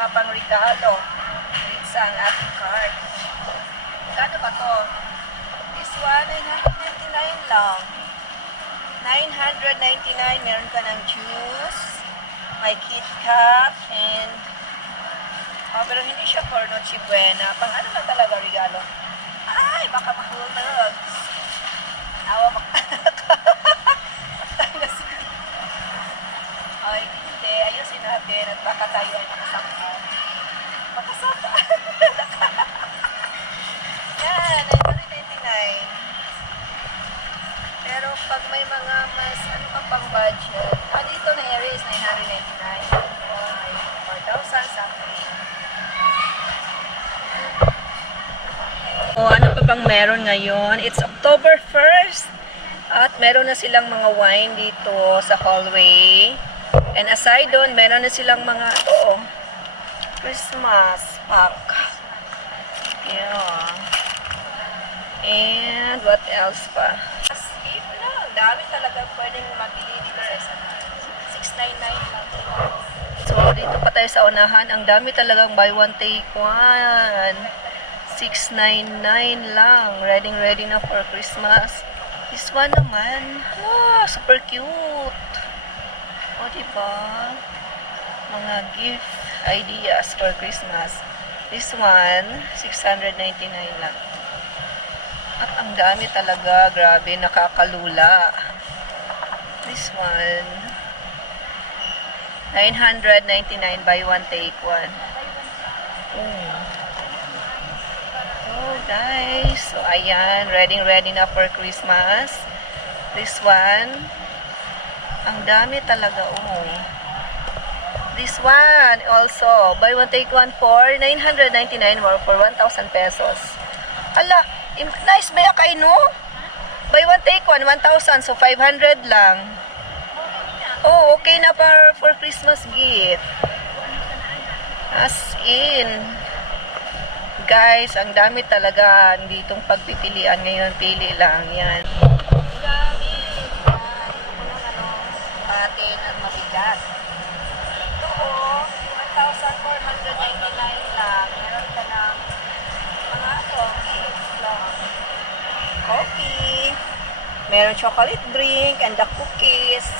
mga pangregalo. It's ang ating card. Kano ba to? This one, 999 lang. 999, meron ka ng juice, may KitKat, and pero hindi siya for Noche Buena. Pang ano na talaga regalo? Ay, baka mahulog. Awa baka. Ay, hindi. Ayusin natin at baka tayo ay makasaktan. Makasaktan. Yan, 999. Pero pag may mga mas, ano ka pang budget, dito na area is 999. Or 4,000 something. O, ano pa bang meron ngayon? It's October 1st. At meron na silang mga wine dito sa hallway. And aside doon, meron na silang mga, Christmas pack. Yeah. And what else pa? If na, dami talaga pwedeng mabili dito. 699 lang. So, dito pa tayo sa unahan. Ang dami talagang buy one, take one. 699 lang. Ready na for Christmas. This one naman, super cute. O, diba? Mga gift ideas for Christmas. This one, 699 lang. At ang dami talaga, grabe, nakakalula. This one, 999 buy one, take one. Oh, guys. So, ayan, ready na for Christmas. This one, ang dami talaga, This one also, buy one, take one for 999 or for 1,000 pesos. Ala, nice ba kay no? Buy one, take one, 1,000, so 500 lang. Oh, okay na for Christmas gift. As in, guys, ang dami talaga ditong pagpipilian ngayon. Pili lang, yan. Dami. Atin at mabigat. Ito, 1,499 lang. Meron ka ng mga gifts lang. Coffee. Meron chocolate drink and the cookies.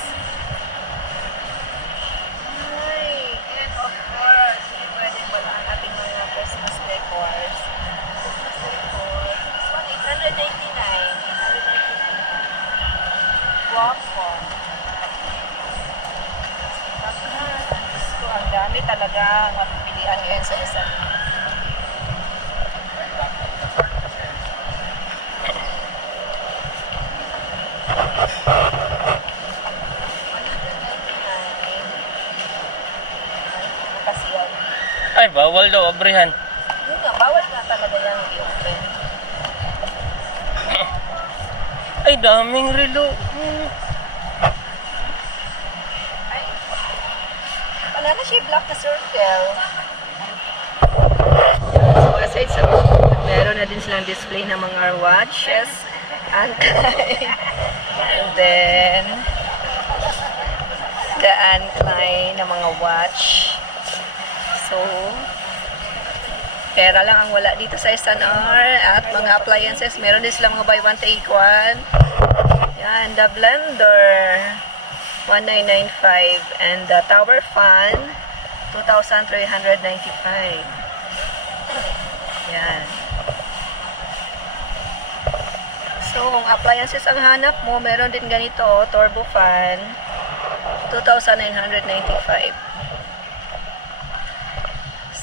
And of course, pwede pala ang ating mga Christmas decors. Christmas decor. This one, 899. Guapo. Gusto, ang dami talaga mapipilian ngayon sa isa. Ay, bawal daw, abrihan. Yun nga, bawal nga talaga yung i-open. Ay, daming relo. Ay, wala na siya black na circle. So, aside sa meron na din silang display ng mga watches. And then, the Ankline na mga watch. So, pera lang ang wala dito sa SNR at mga appliances. Meron din silang mga buy one, take one. Yan, the blender, 1,995. And the tower fan, 2,395. Yan. So, kung appliances ang hanap mo, meron din ganito, turbo fan, 2,995.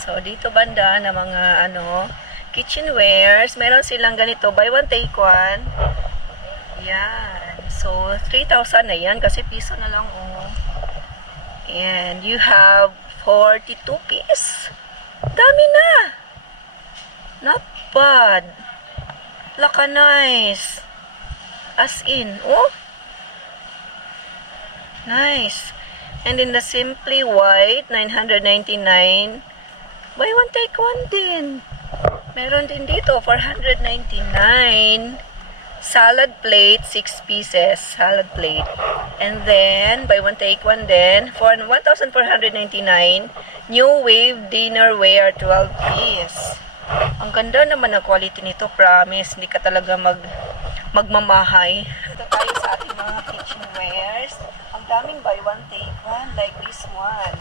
So, dito banda na mga kitchenwares. Meron silang ganito, buy one, take one. Yan. So, 3,000 na yan kasi piso na lang, And you have 42 piece. Dami na. Not bad. Laka nice. As in, nice. And in the Simply White, 999. Buy one, take one din. Meron din dito, 499. salad plate, 6 pieces, salad plate. And then, buy one take one then, for 1,499, New Wave Dinnerware, 12 piece. Ang ganda naman ng quality nito, promise. Hindi ka talaga magmamahay. Ito tayo sa ating mga kitchenwares. Ang daming buy one take one, like this one.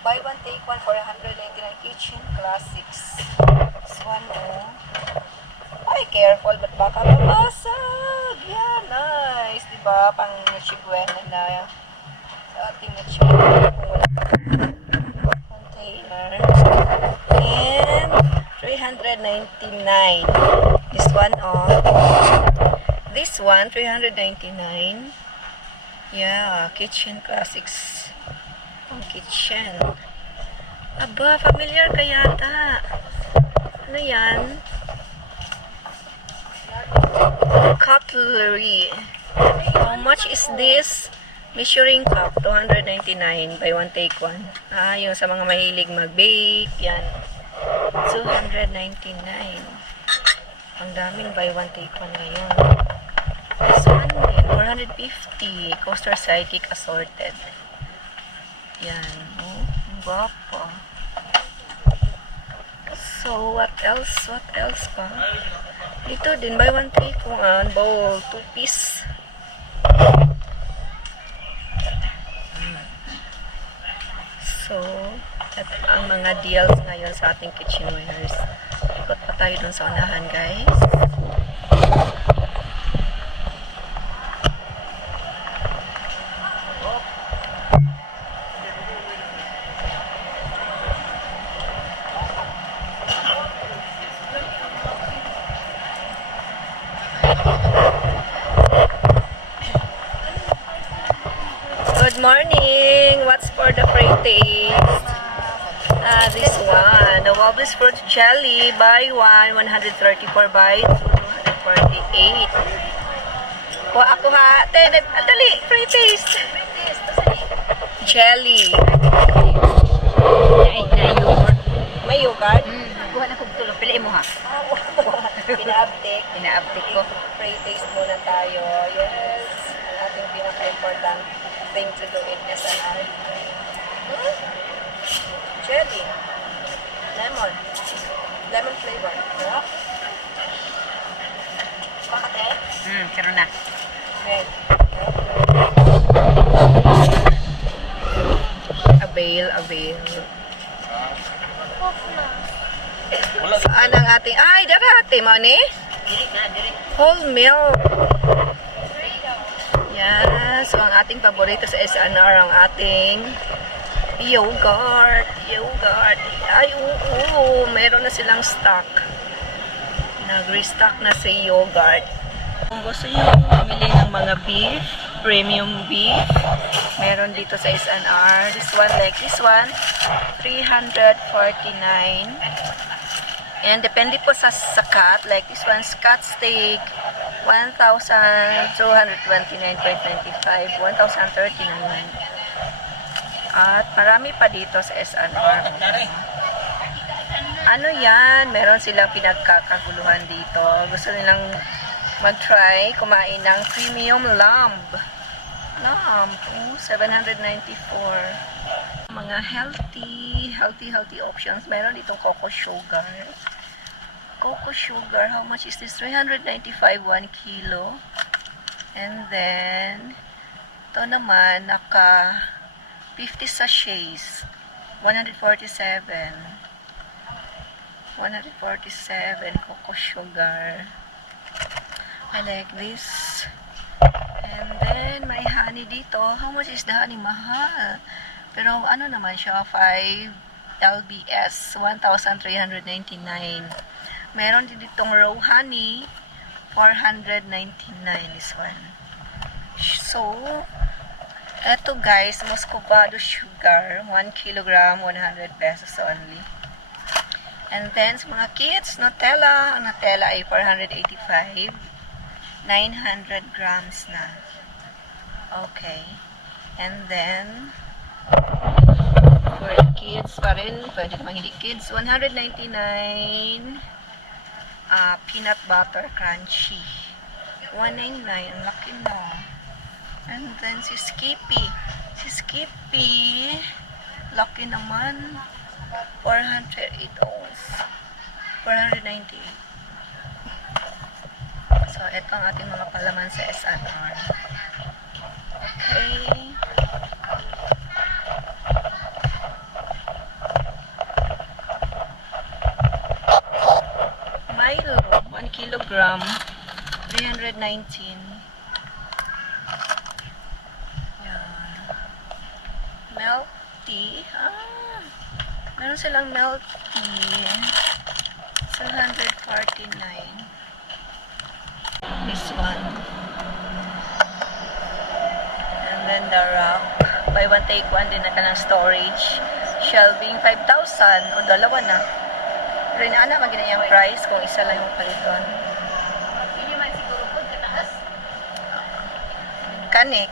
Buy one take one, 499 kitchen classics. This one, oh. Ay, careful, ba't baka mabasag? Yeah, nice. Diba? Pang nachiguena na sa ating nachiguena kung wala container. And 399. This one, oh. This one, 399. Yeah, kitchen classics. Ang kitchen. Aba, familiar ka yata. Ano yan? Cutlery. How much is this? Measuring cup, 299. Buy one, take one. Ah, yung sa mga mahilig mag-bake. Yan. 299. Ang daming buy one, take one ngayon. This one din, 450. Coaster Sidekick assorted. Yan. Oh, ang guwapo. So, what else? What else pa? Dito din, buy one take one. Bowl, 2 piece. So, ito ang mga deals ngayon sa ating kitchenwares. Ikot pa tayo dun sa unahan, guys. Good morning! What's for the free taste? This one. The Wobbles Fruit Jelly. Buy one, 134. Buy two, 248. Kuha ako ha. Dali, free taste. Jelly. May yogurt? Kuha na kong tulog. Piliin mo ha. Pinaabtik ko. Free taste muna tayo. Yes. Ating pinaka-important thing to do in SNR. Jelly. Lemon. Lemon flavor. Diba? Bakit eh? Karoon na. Okay. Avail. Saan ang ating... Ay, darate mo ni? Whole milk. Yes. So, ang ating paborito sa SNR, ang ating yogurt. Ay, oo. Meron na silang stock. Nag-restock na si yogurt. Kung gusto nyo bumili ng mga beef, premium beef, meron dito sa SNR. This one, like this one, 349. And depende po sa cut, like this one, cut steak, 1,229.25, 1,039. At marami pa dito sa SNR. Ano yan? Meron silang pinagkakaguluhan dito. Gusto nilang mag-try, kumain ng premium lamb. Lamb, 794. Mga healthy options. Meron ditong cocoa sugar. Cocoa sugar, how much is this? 395, 1 kilo. And then, ito naman, naka 50 sachets. 147. 147 cocoa sugar. I like this. And then, may honey dito. How much is the honey? Mahal. Pero ano naman siya? 5 lbs. 1,399. Meron din ditong raw honey. 499 this one. So, eto guys, muscovado sugar. 1 kilogram, 100 pesos only. And then, sa mga kids, Nutella. Ang Nutella ay 485. 900 grams na. Okay. And then, for the kids pa rin, pwede naman hindi kids, 199 peanut butter crunchy. 199. Ang laki na. And then si Skippy. Si Skippy. Laki naman. 408 ounce. 498. So, ito ang ating mga palaman sa SNR. Okay. Milo, 1 kilogram, 319. Yan. Milk tea. Meron silang milk tea. 249. This one. And then the rock. Buy one take one din na ka ng storage. Shelving 5,000 o dalawa na. Pero inaana magina yung price kung isa lang yung paliton. Hindi man siguro po kataas. Kani.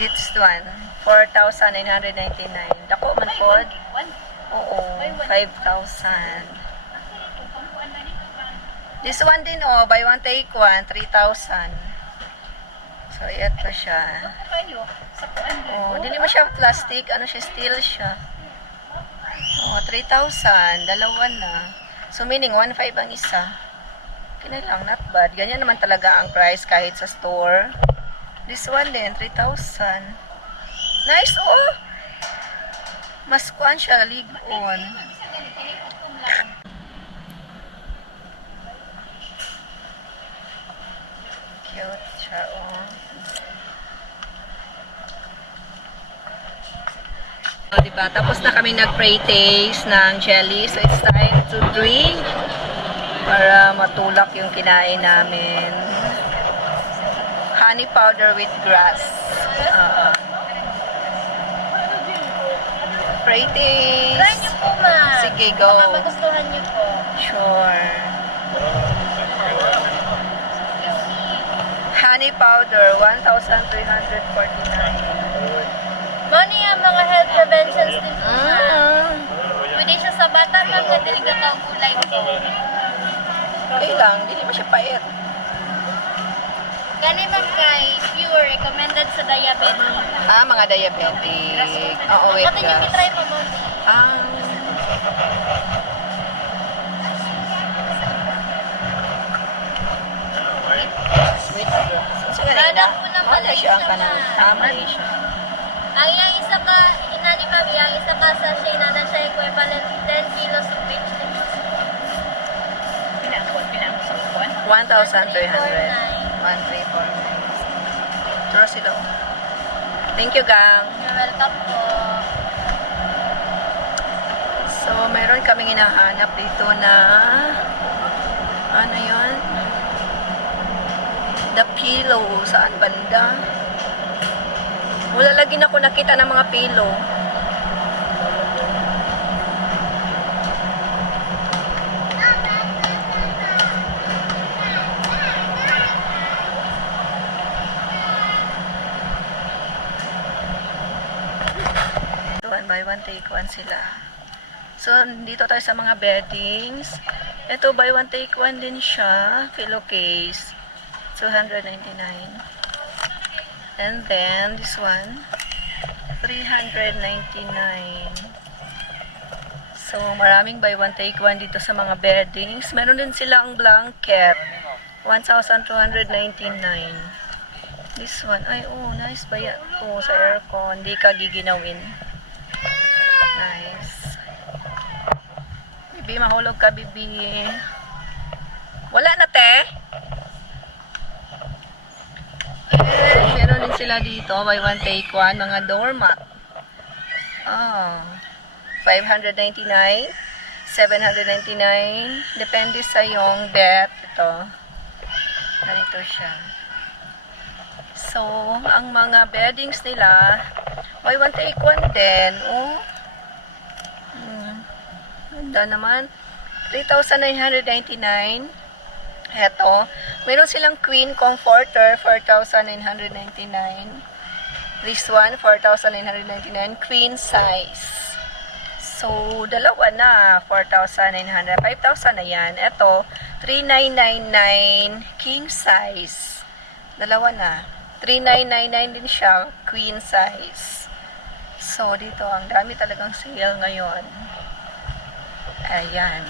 This one. 4,999. Dako man po. Oo. 5,000. This one din buy one take one, 3,000. So, ito siya. Sa kuan din. Dili mo siya plastic, siya, steel siya. 3,000, dalawa na. So, meaning 1,500 ang isa. Okay lang, not bad. Ganyan naman talaga ang price kahit sa store. This one din, 3,000. Nice, Mas kuan siya, ligon. Cute siya, diba? Tapos na kami nag-pray taste ng jelly. So, it's time to drink para matulak yung kinain namin. Honey powder with grass. Pray taste. Try niyo po, ma. Sige, go. Baka magustuhan niyo po. Sure. Honey powder, 1,349. Mani ang mga health preventions din po siya. Pwede siya sa bata, ma'am, na dili ka gulay po. Okay lang, hindi mo siya pait. Gani ma'am kay pure, recommended sa diabetes. Mga diabetic. Oo, wait, Kato yung try mo, ma'am. Sweet grass. Dada po na pala siya ang isa, kanang ma'am. tama na siya. Ang iyang isa ka, inani ma'am, iyang isa ka sa siya, inana siya equivalent 10 kilos of vegetables. Pinang sa kuwan? 1,300. 1,349. Turo sila. Thank you, gang. You're welcome po. So, meron kaming hinahanap dito na ano yun? The pillow. Saan banda? Wala lagi na ako nakita ng mga pillow. One by one, take one sila. So, dito tayo sa mga beddings. Ito, buy one, take one din siya. Pillowcase. 299. And then, this one, 399. So, maraming buy one, take one dito sa mga beddings. Meron din silang blanket. 1,299. This one, ay, nice ba yan? Sa aircon. Hindi ka giginawin. Nice. Bibi, mahulog ka, Bibi. Wala na, te? Meron din sila dito, buy one take one, mga doormat. 599, 799, depende sa yung bed. Ito, ganito siya. So, ang mga beddings nila, buy one take one din. Ganda naman. 3,999. Heto, meron silang queen comforter, 4,999. This one, 4,999, queen size. So, dalawa na, 4,900, 5,000 na yan. Ito, 3,999 king size. Dalawa na. 3,999 din siya, queen size. So, dito, ang dami talagang sale ngayon. Ayan.